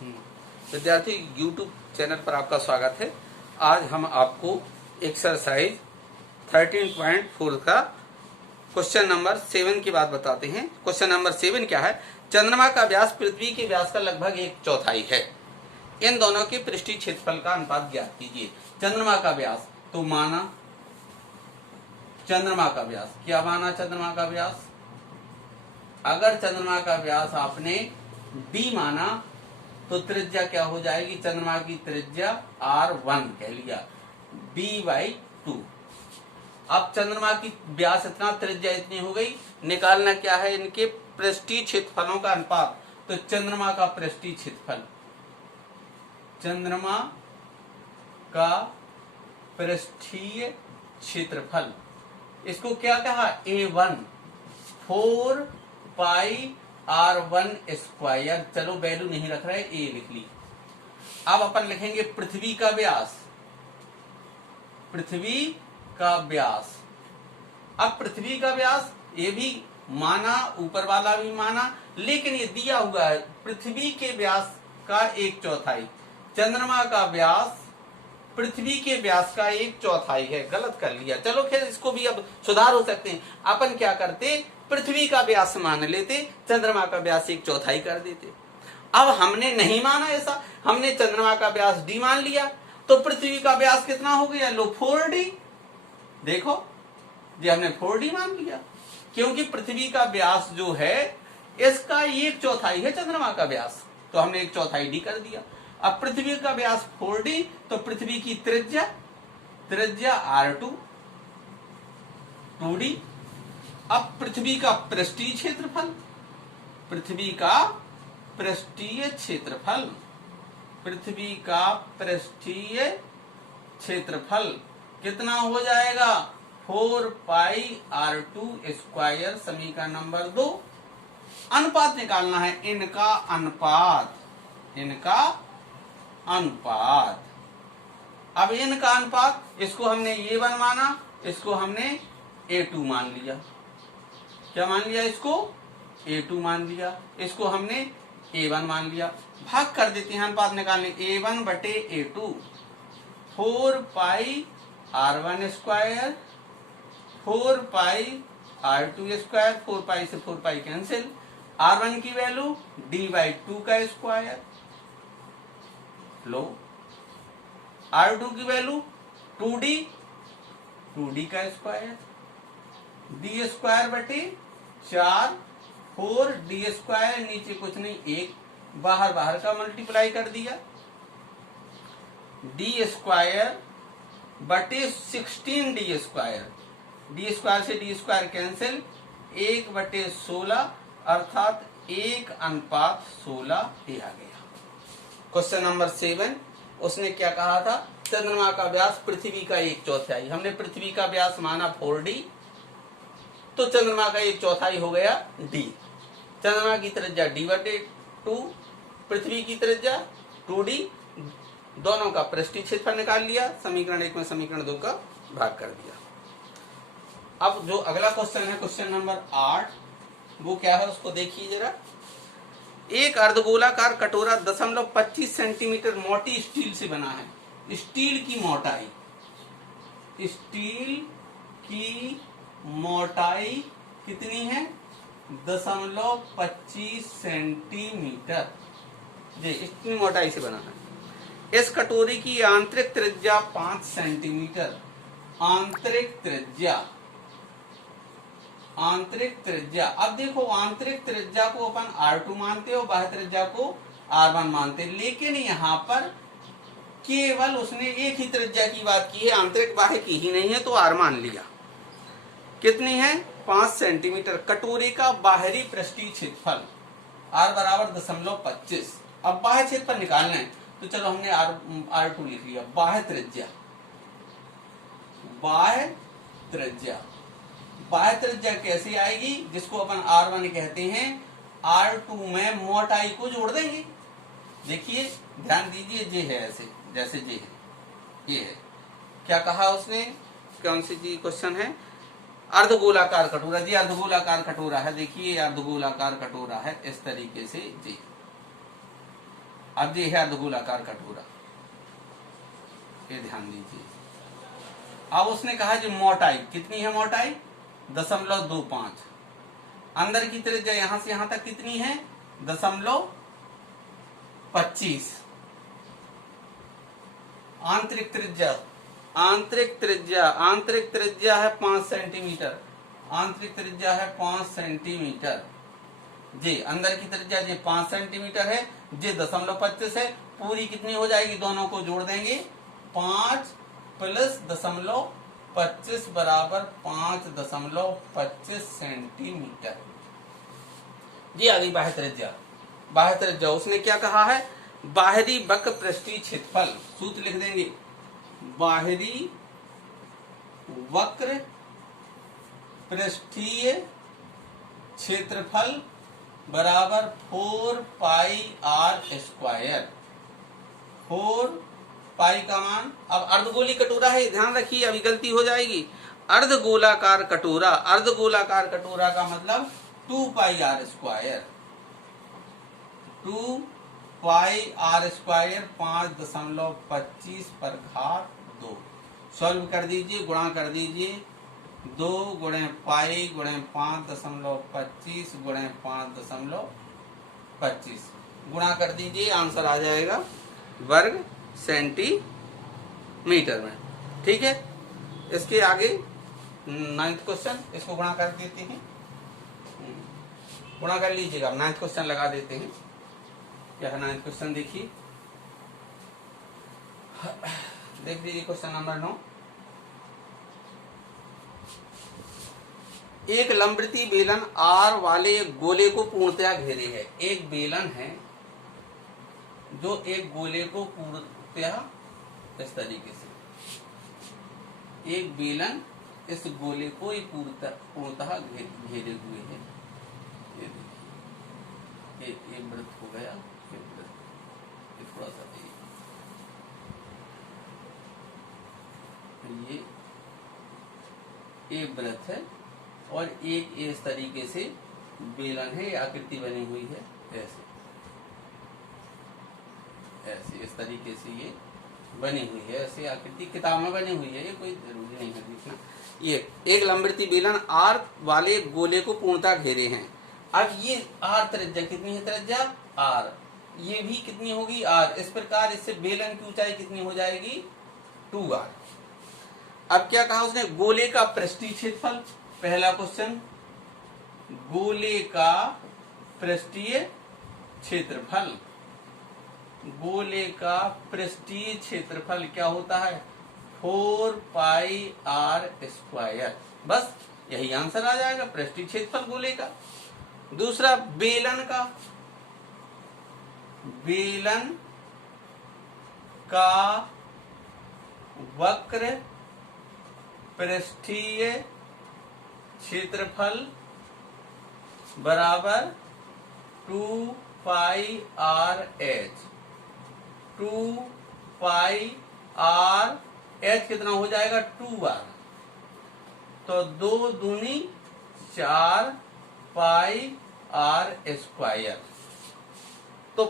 विद्यार्थी YouTube channel पर आपका स्वागत है। आज हम आपको एक्सरसाइज 13.4 का क्वेश्चन नंबर 7 की बात बताते हैं। क्वेश्चन नंबर 7 क्या है? चंद्रमा का व्यास पृथ्वी के व्यास का लगभग 1/4 है। इन दोनों के पृष्ठीय क्षेत्रफल का अनुपात ज्ञात कीजिए। चंद्रमा का व्यास तो माना चंद्रमा का व्यास, क्या माना चंद्रमा का व्यास? अगर चंद्रमा का व्यास आपने d माना तो त्रिज्या क्या हो जाएगी? चंद्रमा की त्रिज्या r1 कह लिया, b/2। अब चंद्रमा की व्यास इतना, त्रिज्या इतनी हो गई। निकालना क्या है? इनके पृष्ठीय क्षेत्रफलों का अनुपात। तो चंद्रमा का पृष्ठीय क्षेत्रफल, चंद्रमा का पृष्ठीय क्षेत्रफल, इसको क्या कहा? A1 4πr1 square. चलो वैल्यू नहीं रख रहे, ए लिख ली। अब अपन लिखेंगे पृथ्वी का व्यास, पृथ्वी का व्यास। अब पृथ्वी का व्यास ये भी माना, ऊपर वाला भी माना, लेकिन ये दिया हुआ है पृथ्वी के व्यास का 1/4। चंद्रमा का व्यास पृथ्वी के व्यास का 1/4 है। गलत कर लिया। चलो खैर, इसको भी अब सुधार हो सकते हैं। अपन क्या करते? पृथ्वी का व्यास मान लेते, चंद्रमा का व्यास 1/4 कर देते। अब हमने नहीं माना ऐसा, हमने चंद्रमा का व्यास d मान लिया, तो पृथ्वी का व्यास कितना हो गया? लो 4d। देखो जी, हमने 4d मान लिया, क्योंकि पृथ्वी का व्यास जो है इसका 1/4 है चंद्रमा का व्यास, तो हमने 1/4 d कर दिया। अब पृथ्वी का व्यास 4d, तो पृथ्वी की त्रिज्या r2 2d। अब पृथ्वी का पृष्ठीय क्षेत्रफल, पृथ्वी का पृष्ठीय क्षेत्रफल, पृथ्वी का पृष्ठीय क्षेत्रफल कितना हो जाएगा? 4πr2 square. समीकरण नंबर 2। अनुपात निकालना है, इनका अनुपात, इनका अनुपात। अब इनका अनुपात, इसको हमने A1 माना, इसको हमने A2 मान लिया। क्या मान लिया? इसको A2 मान लिया, इसको हमने A1 मान लिया। भाग कर देते हैं अनुपात निकालने। A1/A2 4πr1 square, 4πr2 square, 4π से 4π कैंसिल। r1 की वैल्यू d/2 का स्क्वायर, लो। r2 की वैल्यू 2d, 2d का स्क्वायर, d²/4, 4d², नीचे कुछ नहीं, 1 बाहर बाहर का मल्टीप्लाई कर दिया, d²/16d², d² से d² कैंसिल, 1/16 अर्थात 1:16 ये आ गया। क्वेश्चन नंबर 7, उसने क्या कहा था? चंद्रमा का व्यास पृथ्वी का 1/4। हमने पृथ्वी का व्यास माना 4d, तो चंद्रमा का 1/4 हो गया d। चंद्रमा की त्रिज्या d/2, पृथ्वी की त्रिज्या 2d, दोनों का पृष्ठीय क्षेत्रफल निकाल लिया। समीकरण 1 में समीकरण 2 का भाग कर दिया। अब जो अगला क्वेश्चन है, क्वेश्चन नंबर 8, वो क्या है उसको देखिए जरा। एक अर्धगोलाकार कटोरा 0.25 सेंटीमीटर मोटी स्टील से बना है। स्टील की मोटाई, स्टील की मोटाई कितनी है? 0.25 सेंटीमीटर। जी, इतनी मोटाई से बना है। इस कटोरी की आंतरिक त्रिज्या 5 सेंटीमीटर। आंतरिक त्रिज्या, आंतरिक त्रिज्या। अब देखो, आंतरिक त्रिज्या को अपन r2 मानते हो, बाह्य त्रिज्या को r1 मानते, लेकिन यहाँ पर केवल उसने एक ही त्रिज्या की बात की है, आंतरिक बाह्य की ही नहीं है, तो r मान लिया। कितनी है? 5 सेंटीमीटर। कटोरी का बाहरी पृष्ठीय क्षेत्रफल r बराबर 0.25। अब बाह्य क्षेत्रफल निकालना है, तो चलो हमने r2 लिख लिया। बाह्य त्रिज्या, बाह्य त्रिज्या, बाह्य त्रिज्या कैसे आएगी? जिसको अपन r1 कहते हैं, r2 में मोटाई को जोड़ देंगे। देखिए, ध्यान दीजिए, ये है ऐसे, जैसे ये है, ये है। क्या कहा उसने? कौन सी जी क्वेश्चन है? अर्धगोलाकार कटोरा। जी, अर्धगोलाकार कटोरा है। देखिए, अर्धगोलाकार कटोरा है इस तरीके से जी। अब ये है अर्धगोलाकार कटोरा, ये ध्यान दीजिए। अब उसने कहा जी मोटाई कितनी है, मोटाई 0.25। अंदर की त्रिज्या यहां से यहां तक कितनी है 0.25। आंतरिक त्रिज्या है 5 सेंटीमीटर, आंतरिक त्रिज्या है 5 सेंटीमीटर जी। अंदर की त्रिज्या जी 5 सेंटीमीटर है जी, 0.25 है। पूरी कितनी हो जाएगी, दोनों को जोड़ देंगे 5 + 0.25 बराबर 5.25 सेंटीमीटर जी। आ गई बाह्य त्रिज्या। बाह्य त्रिज्या उसने क्या कहा है, बाहरी वक्र पृष्ठीय क्षेत्रफल, सूत्र लिख देंगे, बाहरी वक्र पृष्ठीय क्षेत्रफल बराबर 4πr²। 4π का मान, अब अर्धगोली कटोरा है, ध्यान रखिए अभी गलती हो जाएगी। अर्धगोलाकार कटोरा, अर्धगोलाकार कटोरा का मतलब 2πr²। 2πr², 5.25/2। सॉल्व कर दीजिए, गुणा कर दीजिए, 2 × पाई × 5.25 × 5.25 गुणा कर दीजिए, आंसर आ जाएगा वर्ग सेंटीमीटर में। ठीक है, इसके आगे 9th क्वेश्चन, इसको गुणा कर देते हैं, गुणा कर लीजिएगा। 9th क्वेश्चन लगा देते हैं। क्या है 9th क्वेश्चन, देखिए, देख लीजिए क्वेश्चन नंबर 9। एक लंबवृत्तीय बेलन आर वाले एक गोले को पूर्णतया घेरे है। एक बेलन है जो एक गोले को पूर्णतया, इस तरीके से एक बेलन इस गोले को पूर्णतः घेरे हुए है। ये वृत्त हो गया, ये थोड़ा सा ये वृत्त है और एक इस तरीके से बेलन है, आकृति बनी हुई है ऐसे ऐसे, इस तरीके से ये बनी हुई है, ऐसे आकृति किताब में बनी हुई है, ये कोई जरूरी नहीं है देखना। ये एक लंबवृत्तीय बेलन आर वाले गोले को पूर्णतः घेरे हैं। अब ये आर त्रिज्या कितनी है, त्रिज्या आर, ये भी कितनी होगी आर। इस प्रकार इससे बेलन की ऊंचाई कितनी हो जाएगी 2r। अब क्या कहा उसने, गोले का पृष्ठीय क्षेत्रफल। पहला क्वेश्चन, गोले का पृष्ठीय क्षेत्रफल, गोले का पृष्ठीय क्षेत्रफल क्या होता है 4πr²। बस यही आंसर आ जाएगा, पृष्ठीय क्षेत्रफल गोले का। दूसरा, बेलन का वक्र पृष्ठीय क्षेत्रफल बराबर 2πrh। 2πrh कितना हो जाएगा 2r, तो 2 दूनी 4πr²। तो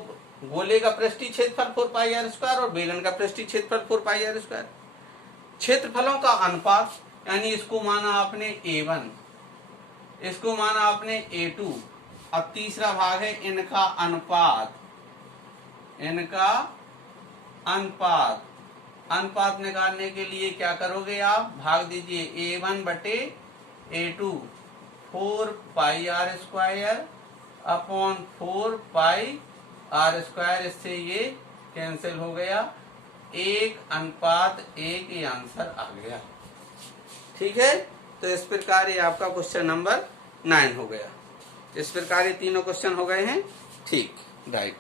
गोले का पृष्ठीय क्षेत्रफल 4πr² और बेलन का पृष्ठीय क्षेत्रफल 4πr²। क्षेत्रफलों का अनुपात, यानी इसको माना आपने A1, इसको माना आपने A2। अब तीसरा भाग है इनका अनुपात, इनका अनुपात। अनुपात निकालने के लिए क्या करोगे आप, भाग दीजिए A1 बटे A2, 4πr² अपॉन 4πr², इससे ये कैंसिल हो गया, 1:1 ये आंसर आ गया। ठीक है, तो इस प्रकार ये आपका क्वेश्चन नंबर 9 हो गया। इस प्रकार ये तीनों क्वेश्चन हो गए हैं। ठीक, राइट।